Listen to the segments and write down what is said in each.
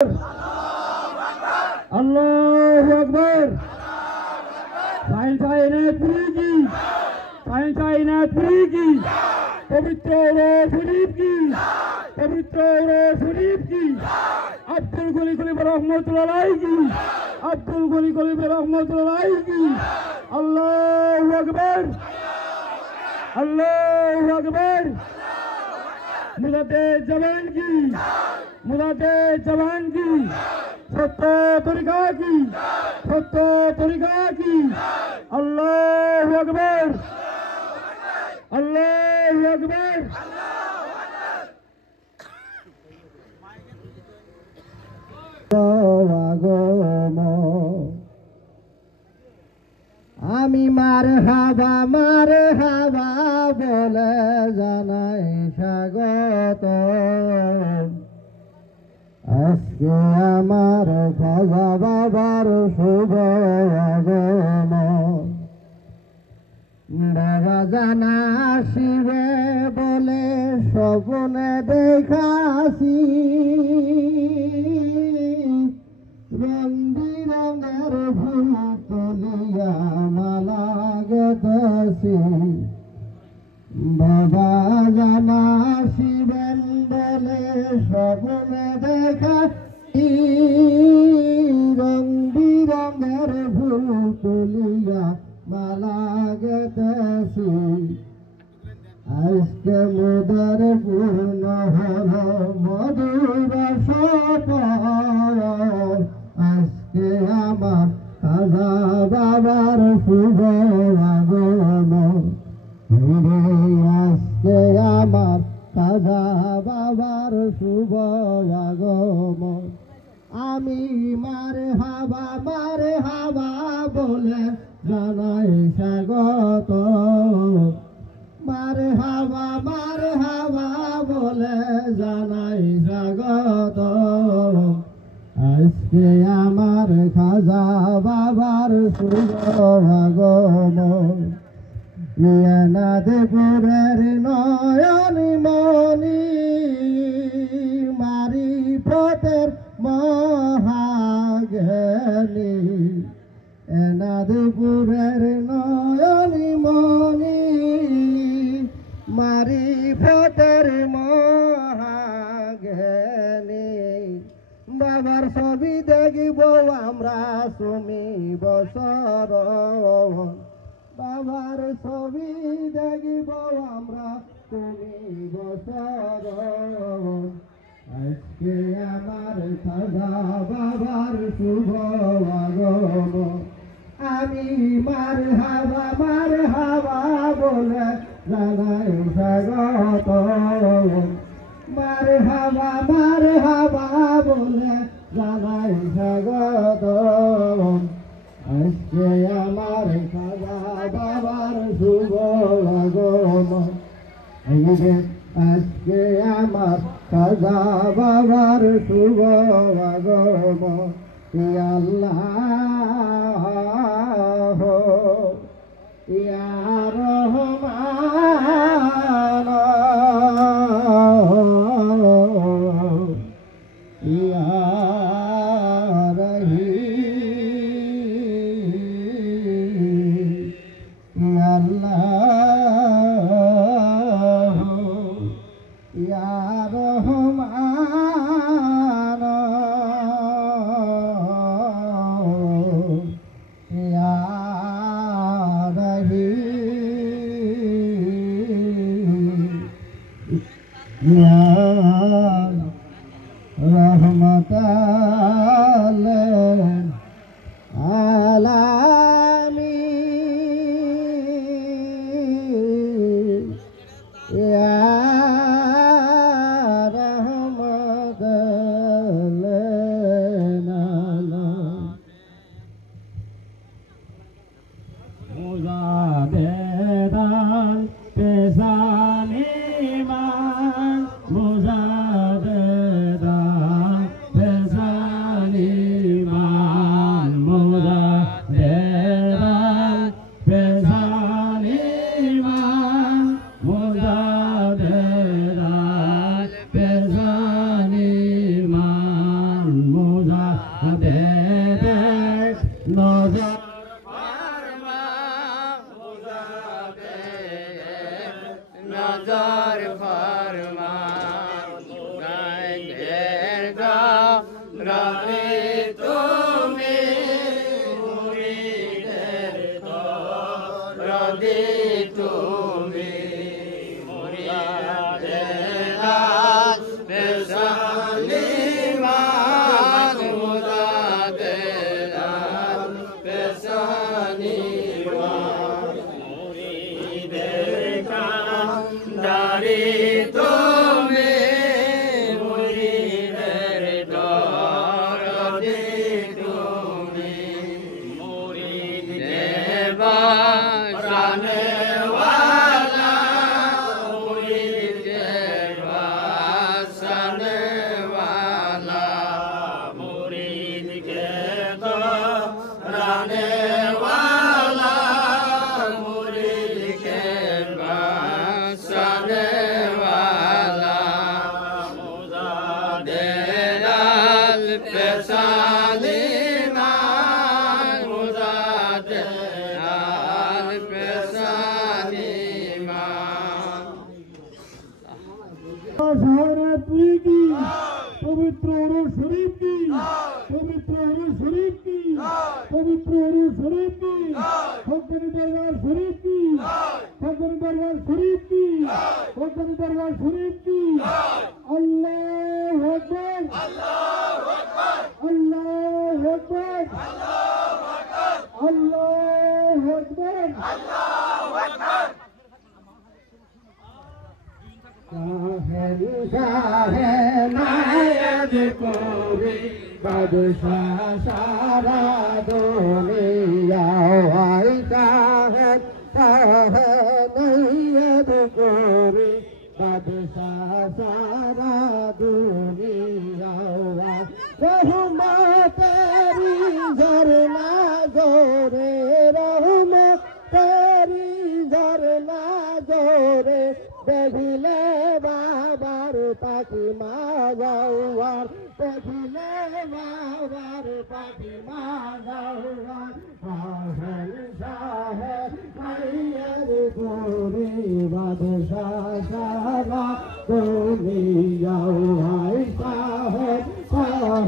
अल्लाहु अकबर। साइनापुरी की साइनापुरी की पवित्र शरीफ की पवित्र शरीफ की अब्दुल गनी खलीफा रहमतुल्लाह की अब्दुल गनी खलीफा रहमतुल्लाह की। अल्लाहु अकबर अल्लाहु अकबर। मुलाते जवान की सत्ता तरीका की। अल्लाहु अकबर अल्लाहु अकबर। আমি মারহাবা বলে জানাই স্বাগত। আজকে আমার খাজা বাবার শুভ আগমন। বাবা জানা শিবে বলে স্বপ্নে দেখাছি, রং বিরঙের ফুল তুলিয়া মালা গেতেছি। বাবা জানা শিবেন বলে স্বপ্নে দেখাছি, রং বিরঙের ফুল তুলিয়া মালা গেতেছি। আজকে মোদের পূর্ণ হল মধুর সপন। আজকে আমার খাজা বাবার শুভ আগমন। আজকে আমার খাজা বাবার শুভ আগমন। আমি মারহাবা বলে জানাই স্বাগত। মারহাবা বলে জানাই স্বাগত। আজকে আমার খাজা বাবার শুভ আগমন। ইয়ানাদপুরের নয়ন মনি মারিফতের মহাজ্ঞানী। এনাদপুরের নয়ন মনি মারিফতের মহাজ্ঞানী। বাবার ছবি দেখিব আমরা সুমি বছর। বাবার ছবি দেখিব আমরা তুমি বছর। আজকে আমার খাজা বাবার শুভ আগমন। আমি মারহাবা বলে জানাই স্বাগত। মারহাবা বলে জানাই স্বাগত। আজকে আমার খাজা বাবার শুভ আগমন। আজকে আমার খাজা বাবার শুভ আগমন। আল্লাহ ইয়া রহমান ইয়া রহিম। আল্লাহ ইয়া রহমান ইয়া রহিম। ইয়া রহমাতাল আলামিন। ইয়া রহমাতাল আলামিন। মুজাদেদান পেশানি মান মুজাদেদান পেশানি প্রাণে তুমি মুরিদের দরদি তুমি মুরিদের পেশানি মান মুরাদের পেশানি মান মুরিদের কান্ডারি তুমি মুরিদের দরদি তুমি মুরিদের বাসানে ওয়ালা মুরিদের বাসানে ওয়ালা মুরিদের দরানে ওয়ালা মুরিদের বাসানে ওয়ালা মুজাদের আল পেশানি মান মুজাদের আল পেশানি মান सहारा तुई की पवित्र और शरीफ की पवित्र और शरीफ की पवित्र और शरीफ की हकनी दरबार शरीफ की हकनी दरबार शरीफ की हकनी दरबार शरीफ की अल्लाह अकबर अल्लाह अकबर अल्लाह अकबर नायब कोई बादशाह सारा दुनिया नायब कोई बादशाह सारा दुनिया रहमत तेरी झरना जोरे रहमत तेरी झरना जोरे देखिले बाबार पाखी माजाउवार देखिले बाबार पाखी माजाउवार हाहन शाह मैयर गोरी बादशाह सारा दुनिया शाह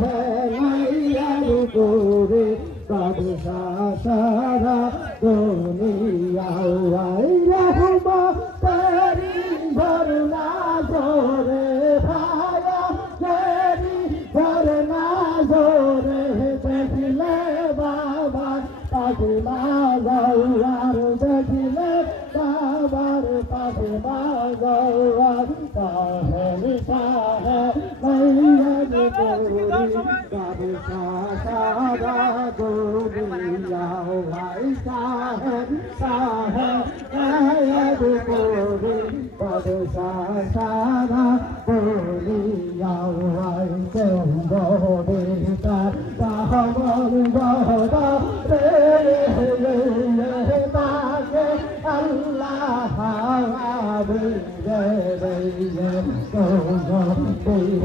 मैयर गोरी बादशाह सारा दुनिया रहमा तेरी झरना जोरे भाया तेरी झरना जोरे देखिले बाबा पाखी माजाउवार देखिले बाबार पाखी माजाउवार काहेन शाह मैयर गोरी बादशाह सारा दुनिया शाह शाह मैयर गोरी बादशाह सारा दुनिया चंदोदेता दामन गोदा रे ताके अल्लाह चंदोदेता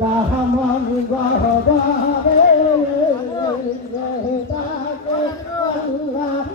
दामन गोदा रे ताके अल्लाह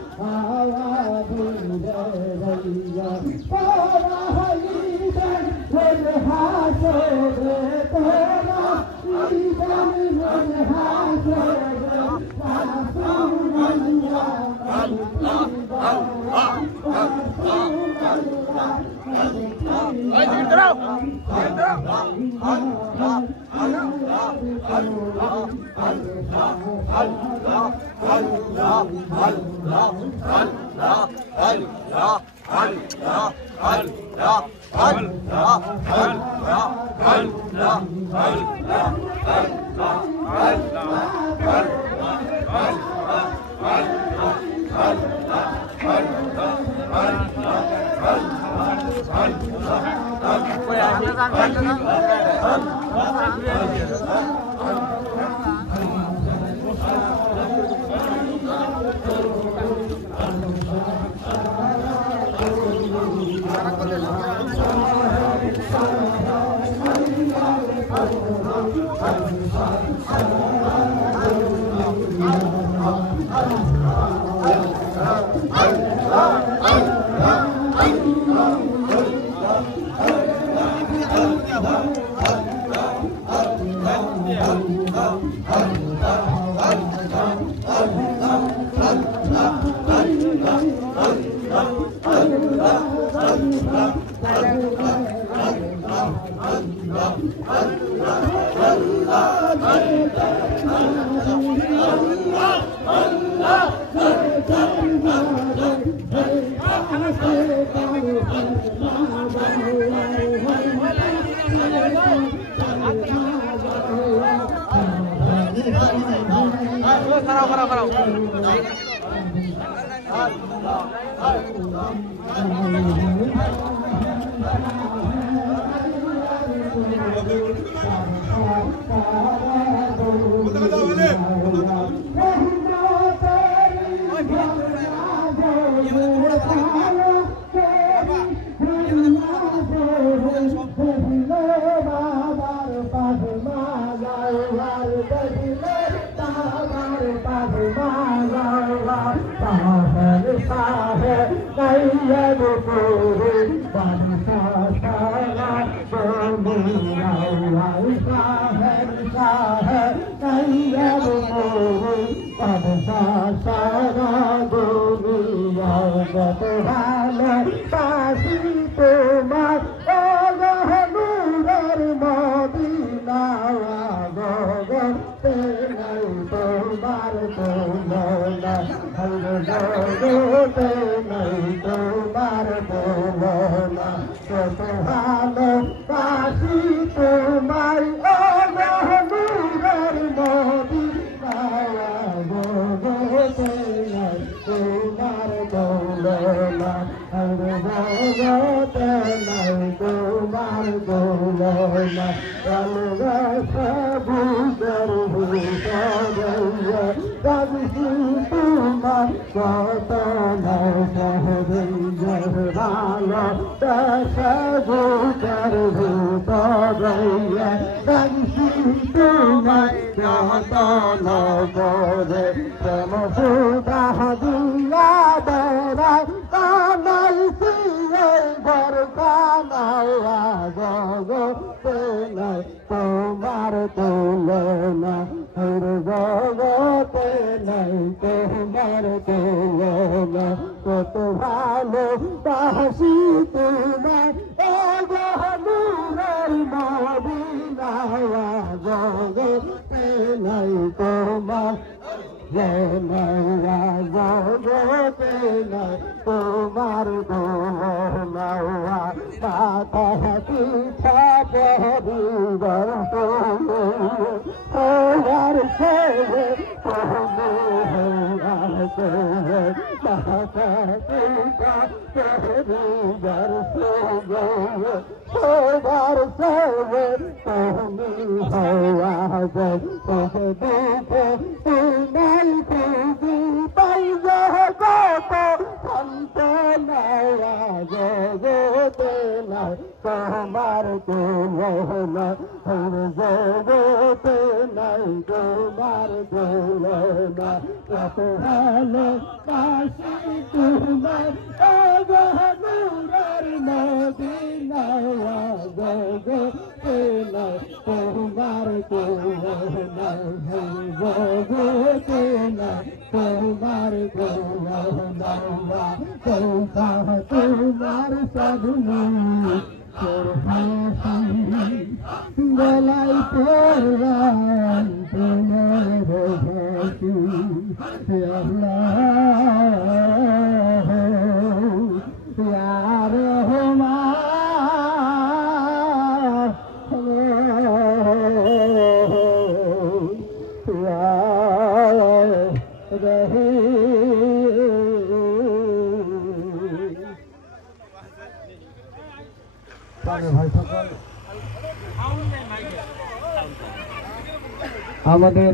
আমাদের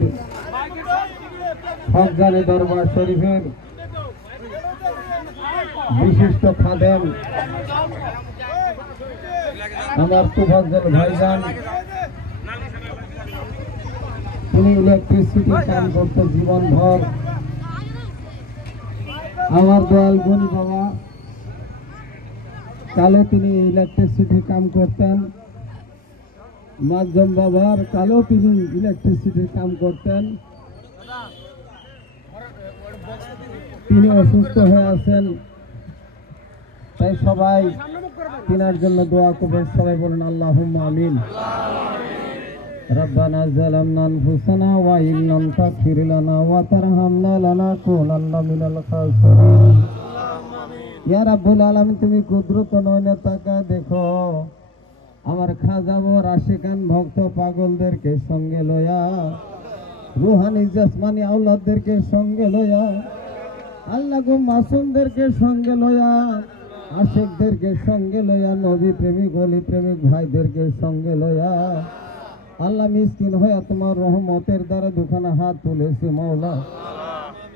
হকজানে দরবার শরীফের বিশিষ্ট খাদেম আমার তুফাজ্জল ভাইজান, তিনি ইলেকট্রিসিটি কাম করতে জীবনভর। আমার দয়াল গুণী বাবা কালে তিনি ইলেকট্রিসিটি কাম করতেন। মাধ্যম বাবার কালো তিনি ইলেকট্রিসিটির কাম করতেন। তিনি অসুস্থ হয়ে আছেন, তাই সবাই তিনার জন্য দোয়া করবেন। সবাই বলেন আল্লাহুম্মা আমিন। ربنا ظلمنا أنفسنا وإن لم تغفر لنا وترحمنا لنكونن من الخاسرين। ইয়া রাব্বুল আলামিন, তুমি কুদরত নয়নে তাকায় দেখো আমার খাজাবর আশিকান ভক্ত পাগলদেরকে সঙ্গে লয়া, রুহানি জাসমানি আওলাদদেরকে সঙ্গে লয়া, আল্লাহ গো মাসুমদেরকে সঙ্গে লয়া, আশিকদেরকে সঙ্গে লয়া, নবী প্রেমিক ওলি প্রেমিক ভাইদেরকে সঙ্গে লয়া, আল্লাহ মিসকিন হয়ে তোমার রহমতের দ্বারা দুখানা হাত তুলেছি মওলা।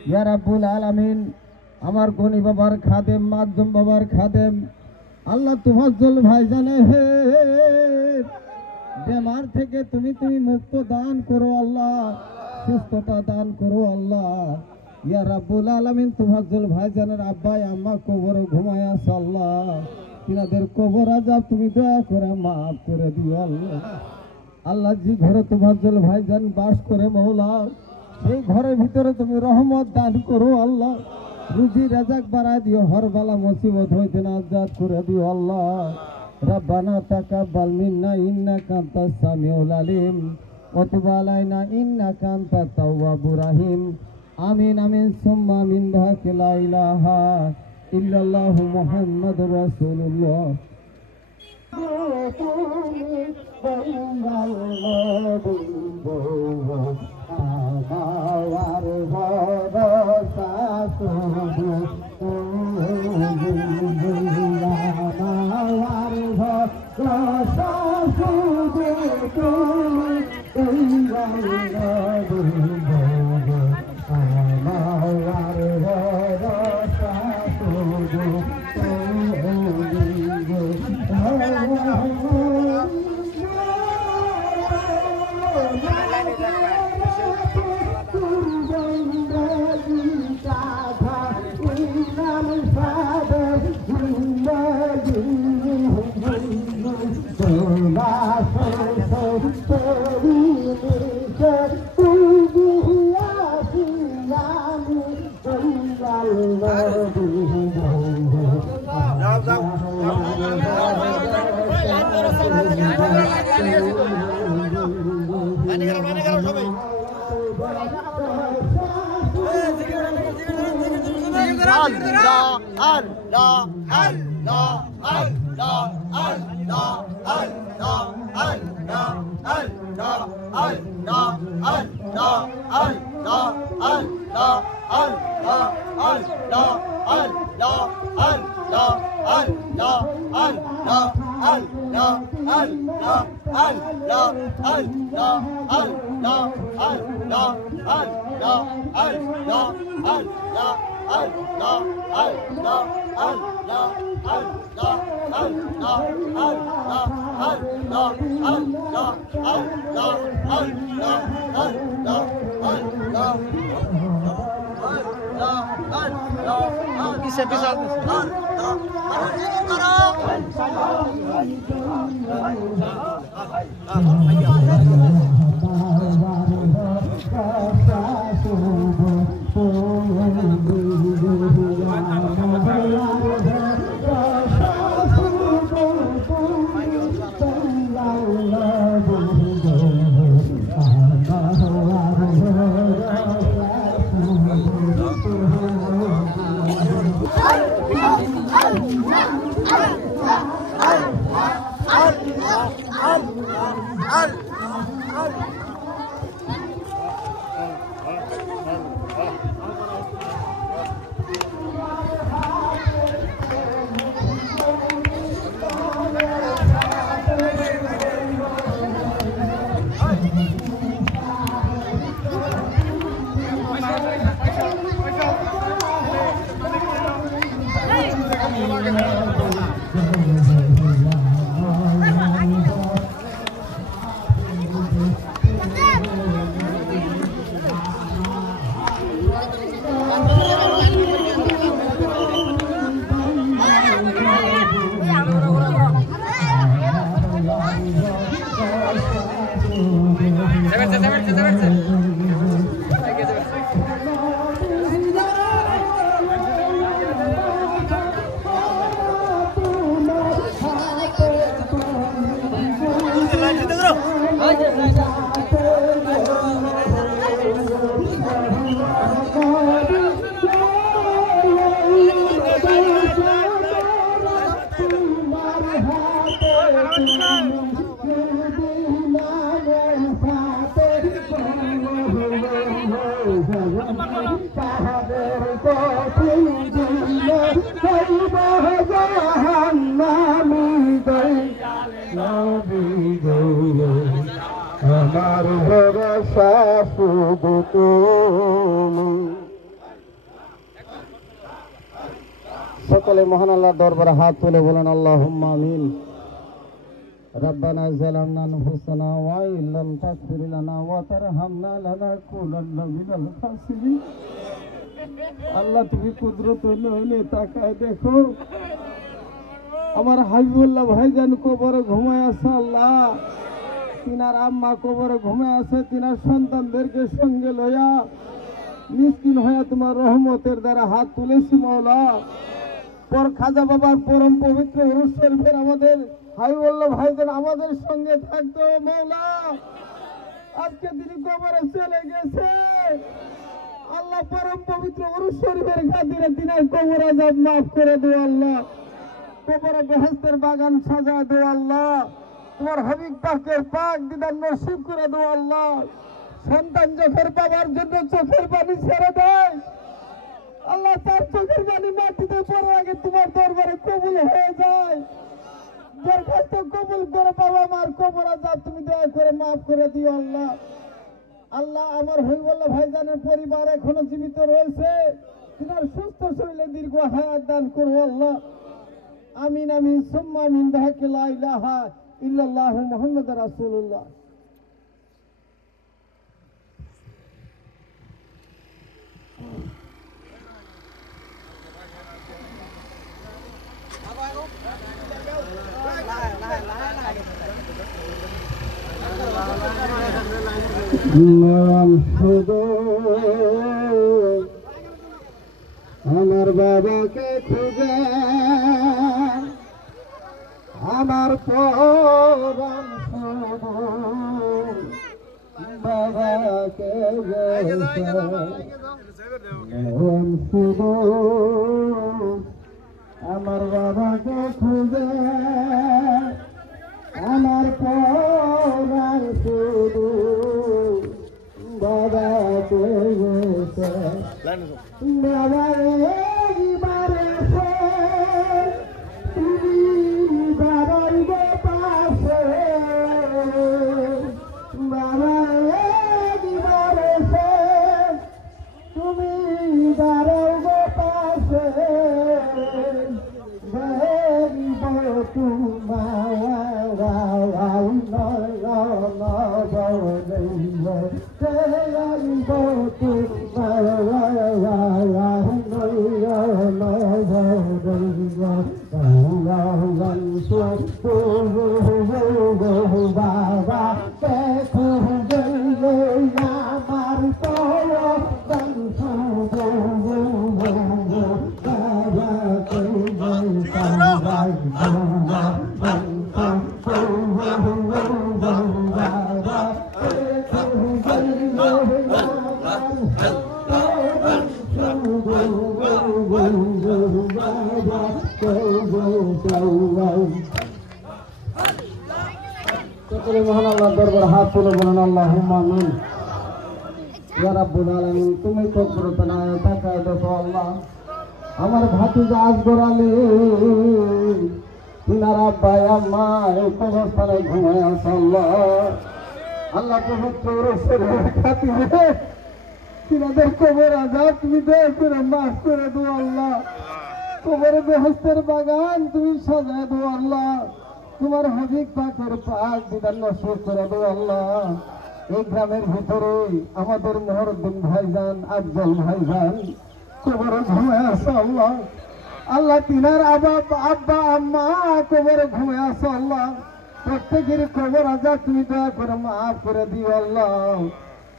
ইয়া রাব্বুল আলামিন, আমার গনি বাবার খাদেম, মাধ্যম বাবার খাদেম আল্লাহ তুফাজ্জল ভাইজানে হে বেমার থেকে তুমি মুক্ত দান করো আল্লাহ, সুস্থতা দান করো আল্লাহ। ইয়া রাব্বুল আলামিন, তুফাজ্জল ভাইজানের আব্বাই আম্মা কবরে ঘুমায় আছে আল্লাহ, তিনাদের কবর আযাব তুমি দয়া করে মাফ করে দিও আল্লাহ। আল্লাহ, যে ঘরে তুফাজ্জল ভাইজান বাস করে মওলা, সেই ঘরের ভিতরে তুমি রহমত দান করো আল্লাহ, রুজি রাজাক বাড়ায় দিও, হর বালা মুসিবত হইতে নাজাত করে দিও আল্লাহ। রব্বানা তাকাব্বাল মিন্না ইন্নাকা আনতাস সামিউল আলিম ওয়া তুব আলাইনা ইন্নাকা আনতাত তাওয়াবুর রহিম। আমিন আমিন সুম্মা আমিন। বিহাক্কি লা ইলাহা ইল্লাল্লাহু মুহাম্মাদুর রাসূলুল্লাহ। তাহাদের কঠিন দিনে হইব জাহান্নামী নবী গো আমার ভরসা শুধু তুমি। সকলে মহান আল্লাহর দরবারে হাত তুলে বলেন আল্লাহুম্মা আমিন। ربنا ظلمنا أنفسنا وإن لم تغفر لنا وترحمنا لنكونن من الخاسرين। আল্লাহ তুমি কুদরত নইলে তাকায় দেখো আমার হাবিবুল্লাহ ভাইজান কবরে ঘুমায় আছে। আল্লাহ তিনার আম্মা কবরে ঘুমায় আছে, তিনার সন্তানদেরকে সঙ্গে লইয়া মিসকিন হয়ে তোমার রহমতের দ্বারা হাত তুলেছি মাওলা। পর খাজা বাবার পরম পবিত্র উরুস শরীফের আমাদের হাবিবুল্লাহ ভাইজান আমাদের সঙ্গে থাকতো মাওলা। আজকে তিনি কবরে চলে গেছে। আল্লাহ পরম পবিত্র উরুস শরীফের খাতিরে তিনার কবর আযাব মাফ করে দাও আল্লাহ। কবরে বেহেশতের বাগান সাজা দাও আল্লাহ। তোমার হাবিব পাকের পাক দিদার নসিব করে দাও আল্লাহ। সন্তান যখন বাবার জন্য চোখের পানি ছেড়ে দেয় আল্লাহ, তার চোখের পানি মাটিতে পড়ে আগে তোমার দরবারে কবুল হয়ে যায়। দরখাস্ত কবুল করে বাবা মার কবর আযাব তুমি দয়া করে মাফ করে দিও আল্লাহ। আল্লাহ আমার হাবিবুল্লাহ ভাইজানের পরিবার এখনো জীবিত রয়েছে, তোমার সুস্থ শরীরে দীর্ঘ হায়াত দান করো আল্লাহ। আমিন আমিন সুম্মা আমিন বিহাক্কি লা ইলাহা ইল্লাল্লাহু মুহাম্মাদুর রাসূলুল্লাহ। আমার বাবাকে খুঁজে আমার পরাণ শুধু বাবাকে শুধু আমার বাবাকে খুঁজে আমার পরাণ শুধু বাবাকে বাবা বারে তুমি বাড়াইব পাশে বাবা বারে তুমি বাড়াইব পাশে মহান আল্লাহ দরবার হাত তুলে বলেন আল্লাহুম্মা আমিন। ইয়া রাব্বুল আলামিন তুমি কবরত না তাকায় দেখো আল্লাহ আমার ভাতিজা আসগর আলী তিনার আব্বা আম্মা এই কবরস্থানে ঘুমায় আছে আল্লাহ। আল্লাহ পবিত্র রসুলের খাতিরে তিনাদের কবর আযাব তুমি দয়া করে মাফ করে দাও আল্লাহ। কবরে বেহেশতের বাগান তুমি সাজায় দাও আল্লাহ। তোমার হাবিব পাকের পাক দিদার নসিব করে দাও আল্লাহ। এই গ্রামের ভিতরে আমাদের মোহরউদ্দিন ভাইজান আফজল ভাইজান কবরে ঘুমায় আছে আল্লাহ। আল্লাহ তিনার আব্বা আম্মা কবরে ঘুমায় আছে আল্লাহ। প্রত্যেকের কবর আযাব তুমি দয়া করে মাফ করে দিও আল্লাহ।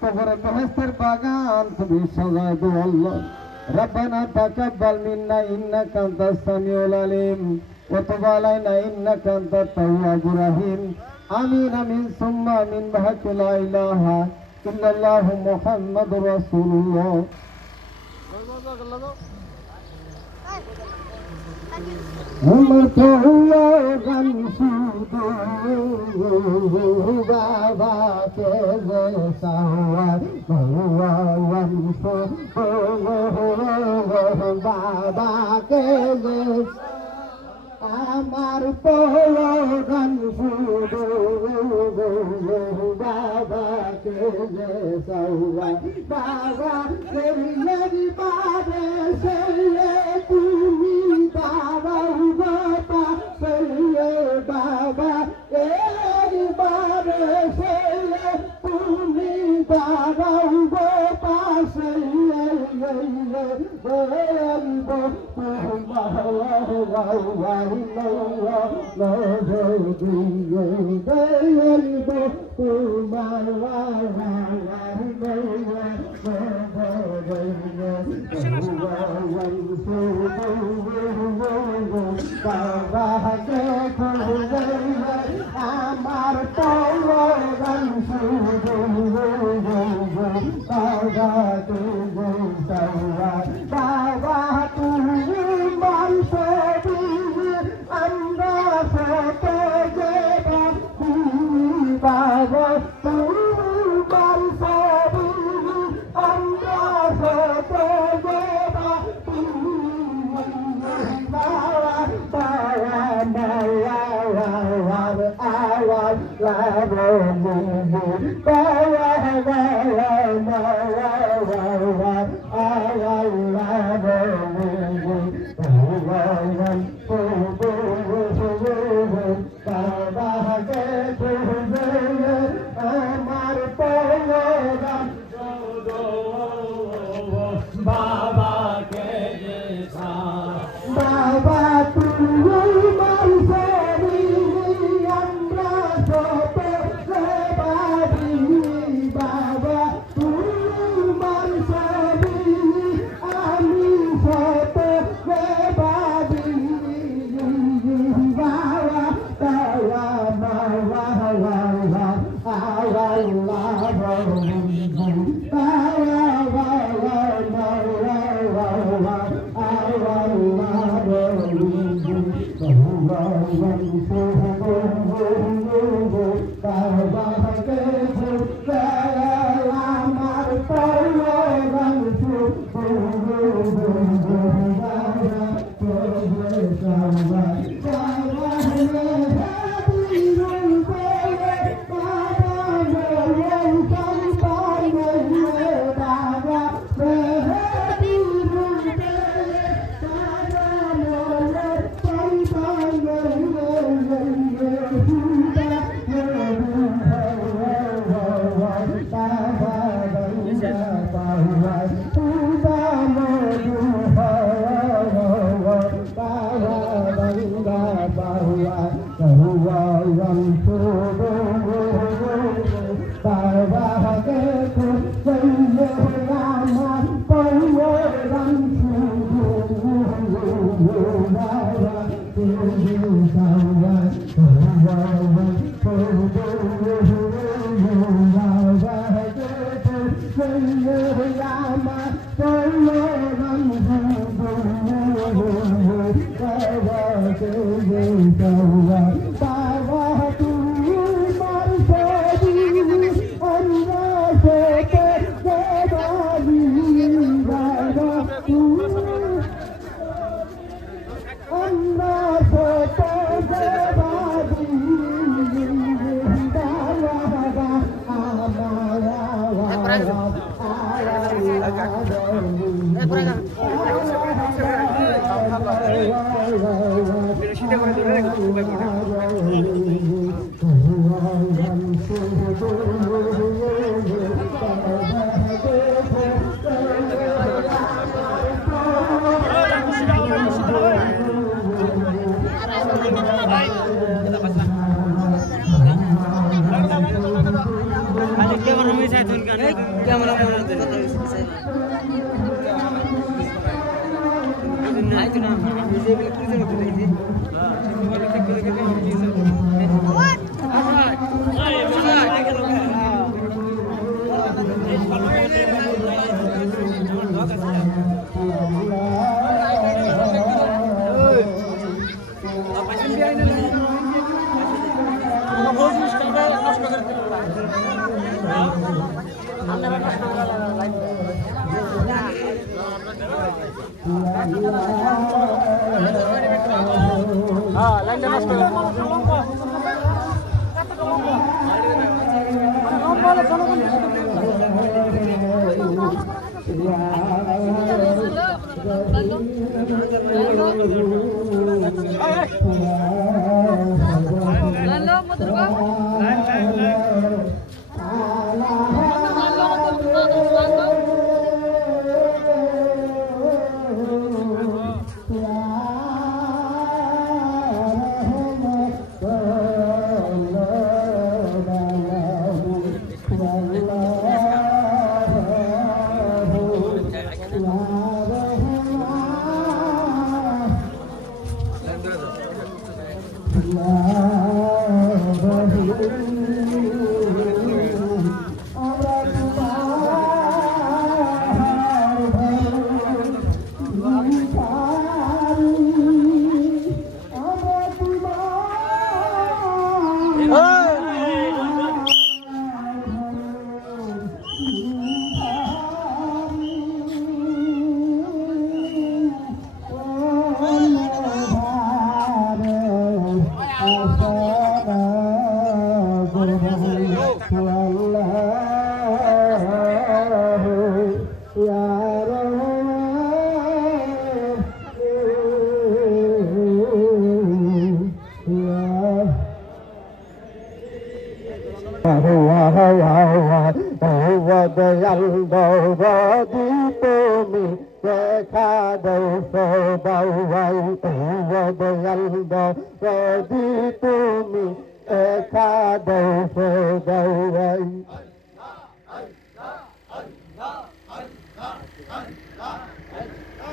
কবরে বেহেশতের বাগান তুমি সাজায় দাও আল্লাহ। ربنا تقبل منا إنك أنت السميع العليم وتب علينا إنك أنت التواب الرحيم آمين آمين ثم آمين بحق لا إله إلا الله محمد رسول الله. আমার গান শুধু বাবাকে সাওয়ার বাবাকে আমার পরাণ শুধু বাবাকে সৌরা বাবা সেই বারে সেই তুমি দাঁড়াও বাবা সেই বাবা এই বারে সেই তুমি দাঁড়াও বাবা সেই আমার পরাণ শুধু বাবা তুমি মানুষ আমরা বাবা তুমি মানুষ আমরা আমার বাবাকে বাবা তুমি মানুষেরি আমরা সত সেবাদি বাবা তুমি মানুষেরি আমি সত সেবাদি বাবা তারা Allah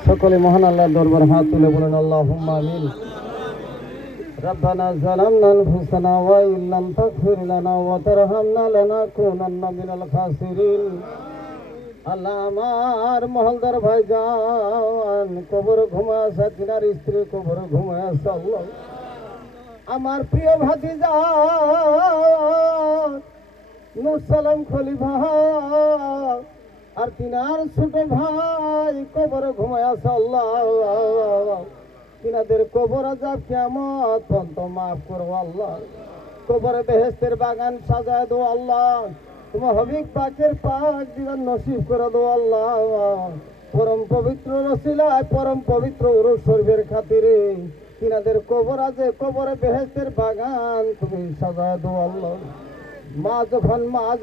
সকলে মহান আল্লাহর দরবারে হাত তুলে বলেন আল্লাহুম্মা আমিন। ربنا ظلمنا أنفسنا وإن لم تغفر لنا وترحمنا لنكونن من الخاسرين। আল্লাহ আমার মহলদার ভাইজান কবর ঘুমায় সাকিনার স্ত্রী কবর ঘুমায় আল্লাহ আমার প্রিয় ভাতিজা নূর সালাম খলিফা আর তিনার ছোট ভাই কবর ঘুমায় আল্লাহ তিনাদের কবর আযাব কিয়ামত পর্যন্ত মাফ করো আল্লাহ। কবরে বেহেশতের বাগান সাজায় দাও আল্লাহ। তোমার হবিব পাকের পাক দিদার নসিব করে দাও আল্লাহ। পরম পবিত্র রসিলায় পরম পবিত্র উরুস শরীফের খাতিরে তিনাদের কবর আছে কবরে বেহেশতের বাগান তুমি সাজায় দাও আল্লাহ। মা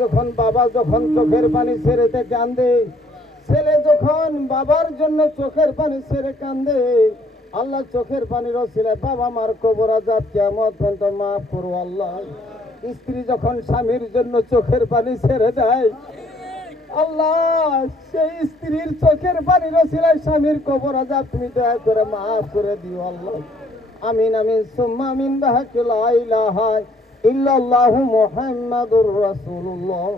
যখন বাবা যখন চোখের পানি ছেড়েতে কান্দে, ছেলে যখন বাবার জন্য চোখের পানি ছেড়ে কান্দে, আল্লাহ চোখের পানির ওসিলায় বাবা মার কবর আযাব কিয়ামত পর্যন্ত মাফ করো আল্লাহ। স্ত্রী যখন স্বামীর জন্য চোখের পানি ছেড়ে দেয়, আল্লাহ সেই স্ত্রীর চোখের পানির ওসিলায় স্বামীর কবর আযাব তুমি দয়া করে মাফ করে দিও আল্লাহ। আমিন আমিন সুম্মা আমিন বিহাক্কি লা ইলাহা ইল্লাল্লাহু মুহাম্মাদুর রাসূলুল্লাহ।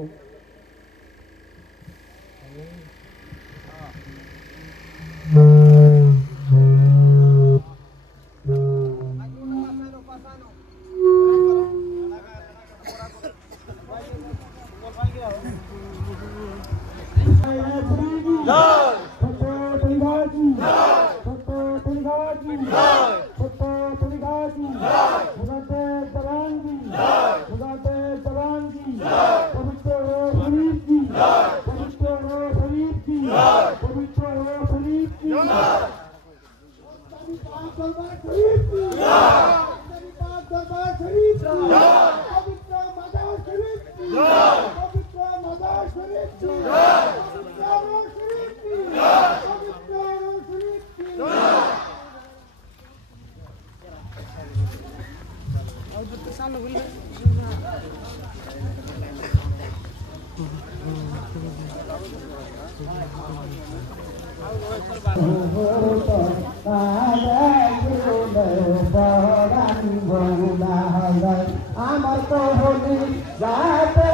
আমার তো হলি যাতে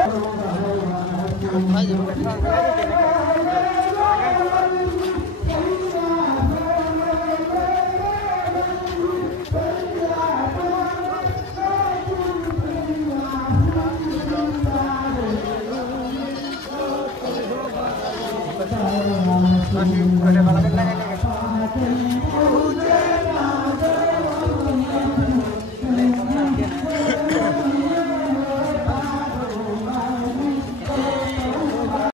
كريم